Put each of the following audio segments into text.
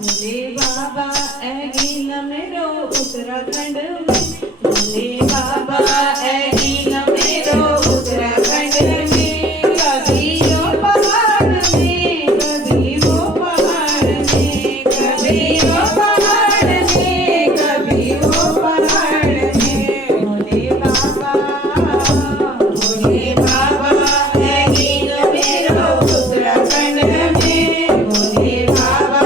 भोले बाबा ऐगिन मेरो उत्तराखंड में, भोले बाबा ऐगिन मेरो उत्तराखंड में, कभी वो पहाड़ में, कभी वो पहाड़ में, कभी वो पहाड़ में, कभी वो पहाड़ में, भोले बाबा ऐगिन मेरो उत्तराखंड में, भोले बाबा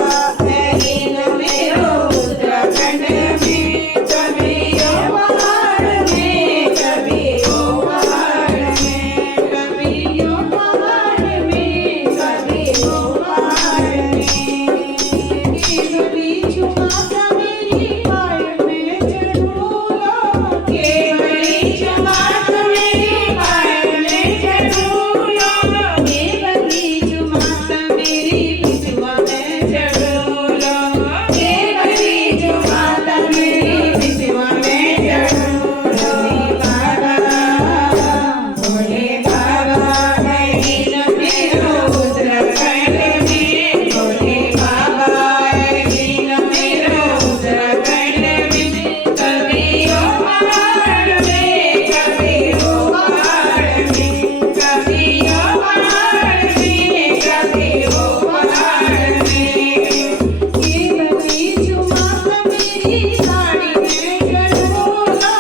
ऐगिन मेरो उत्तराखंड में, कभी वो पहाड़ में, कभी वो पहाड़ में, कभी वो पहाड़ में, कभी वो पहाड़ में, केवली चुमाता मेरी पायल में चढ़ूला, केवली चुमाता मेरी पायल में चढ़ूला, केवली चुमाता मेरी बिछुआ में चढ़ूला, केवली चुमाता मेरी बिछुआ में चढ़ूला, भोले बाबा ऐगिन मेरो उत्तराखंड में, भोले बाबा ऐगिन मेरो उत्तराखंड में, कभी वो पहाड़ में, कभी वो पहाड़ में, कभी वो पहाड़ में, कभी वो पहाड़ में, केवली चुमाता मेरी साड़ी में चढ़ूला,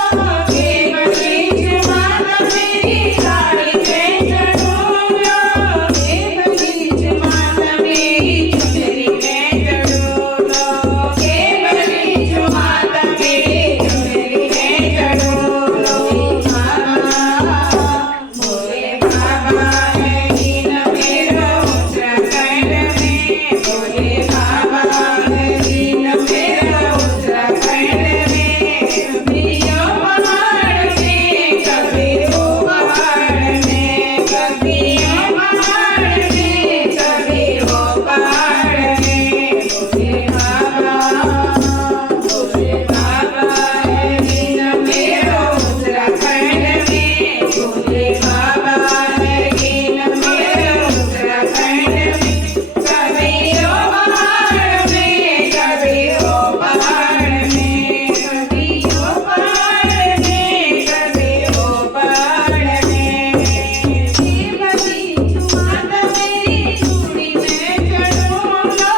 केवली चुमाता मेरी साड़ी में चढ़ूला, केवली चुमाता मेरी चुनरी में चढ़ूला, केवली चुमाता मेरी चुनरी में चढ़ूला, भोले बाबा ऐगिन मेरो उत्तराखंड में, भोले बाबा ऐगिन मेरो उत्तराखंड में, कभी वो पहाड़ में, कभी वो पहाड़ में, कभी वो पहाड़ में, कभी वो पहाड़ में, भोले बाबा ऐगिन मेरो उत्तराखंड में, भोले बाबा ऐगिन मेरो उत्तराखंड में, कभी वो पहाड़ में, कभी वो पहाड़ में, कभी वो पहाड़ में, कभी वो पहाड़ में, केवली चुमाता मेरी चूड़ी में चढ़ूला,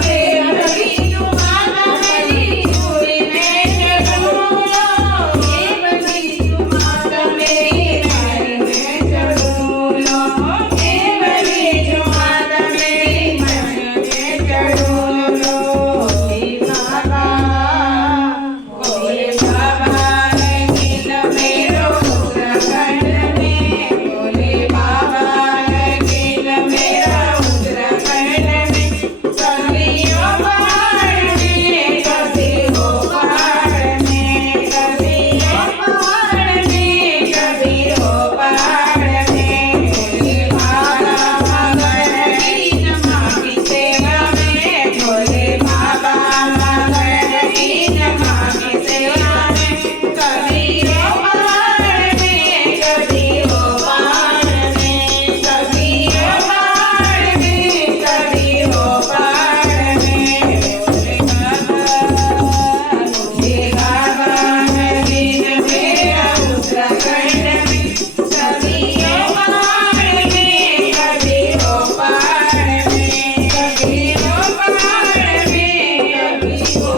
केवली चुमाता मेरी चूड़ी में चढ़ूला, केवली चुमाता मेरी नारी में चढ़ूला, केवली चुमाता मेरी मन में चढ़ूला, भोले बाबा ऐगिन मेरो उत्तराखंड में, भोले बाबा ऐगिन मेरा उत्तराखंड में, कभी वो पहाड़ में, कभी वो पहाड़ में, कभी वो पहाड़ में, कभी वो पहाड़ में, भोले बाबा मगन कीन माँ की सेवा में, भोले बाबा मगन कीन माँ की सेवा में, कभी वो पहाड़ में, कभी वो पहाड़ में, कभी वो पहाड़ में, कभी वो पहाड़ में, भोले बाबा ऐगिन मेरा उत्तराखंड में, कभी वो पहाड़ में, कभी वो पहाड़ में, कभी वो पहाड़ में, कभी वो